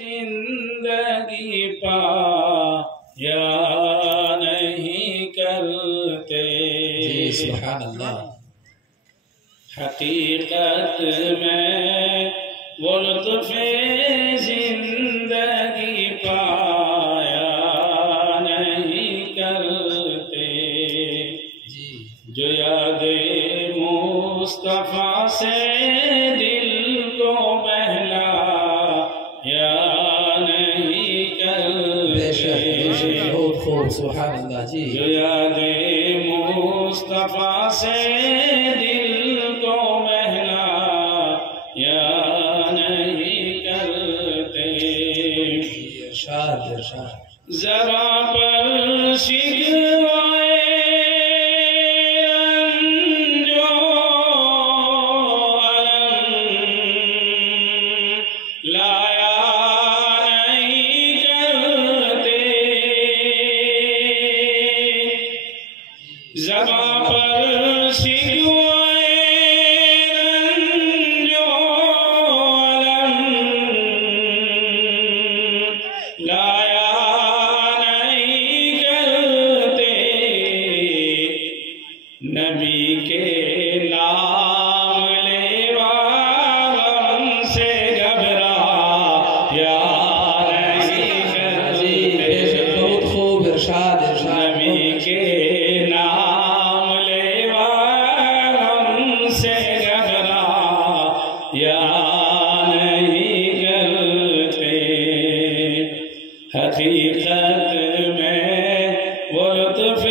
زندگی پا یا نہیں کرتے. سبحان اللہ. حقیقت میں وہ لطف زندگی پایا نہیں کرتے جو یاد مصطفیٰ سے دل کو بہلا یا نہیں کرتے. بہت خوب. سبحان اللہ. جی جو یاد مصطفیٰ سے دل کو بہلا یا نہیں کرتے. ارشاد ارشاد. ذرا پر شکوائے رنج و الم لایا نہیں کرتے. ذرا پر شکوائے رنج و الم لایا نبی کے نام لیوا غم سے گھبرا یا نہیں کرتے. بہت خوب. ارشاد ارشاد. نبی کے نام لیوا غم سے گھبرا یا نہیں کرتے. حقیقت میں وہ لطف